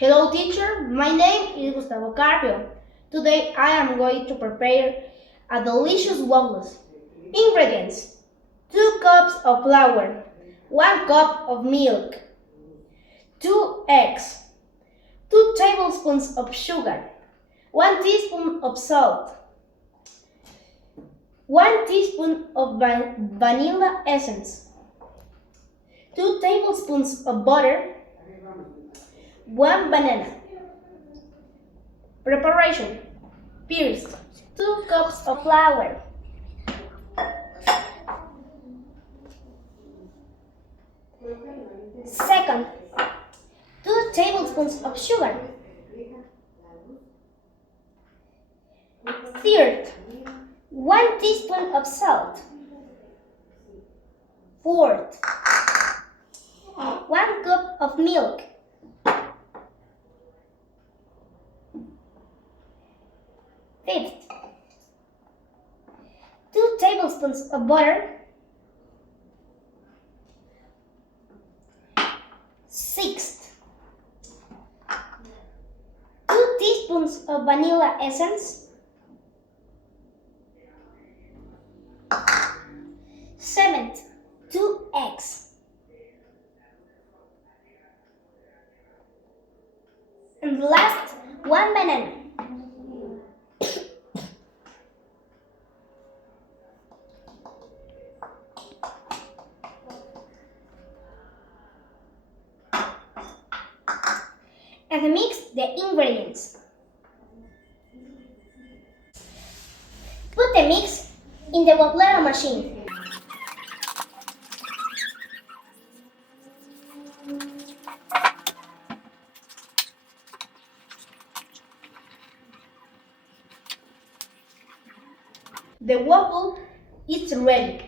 Hello teacher, my name is Gustavo Carpio. Today I am going to prepare a delicious waffles. Ingredients: 2 cups of flour, 1 cup of milk, 2 eggs, 2 tablespoons of sugar, 1 teaspoon of salt, 1 teaspoon of vanilla essence, 2 tablespoons of butter, 1 banana. Preparation: first, 2 cups of flour, second, 2 tablespoons of sugar, third, 1 teaspoon of salt, fourth, 1 cup of milk, fifth, 2 tablespoons of butter, sixth, 2 teaspoons of vanilla essence, seventh, 2 eggs, and last, 1 banana. And mix the ingredients. Put the mix in the waffle machine. The waffle is ready.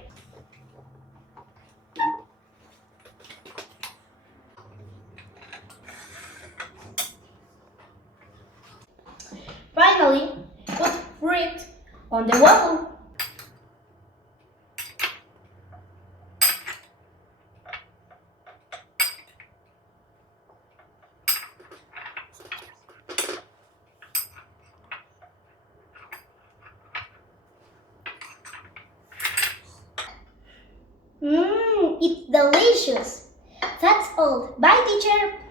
Finally, put fruit on the waffle. It's delicious. That's all. Bye, teacher.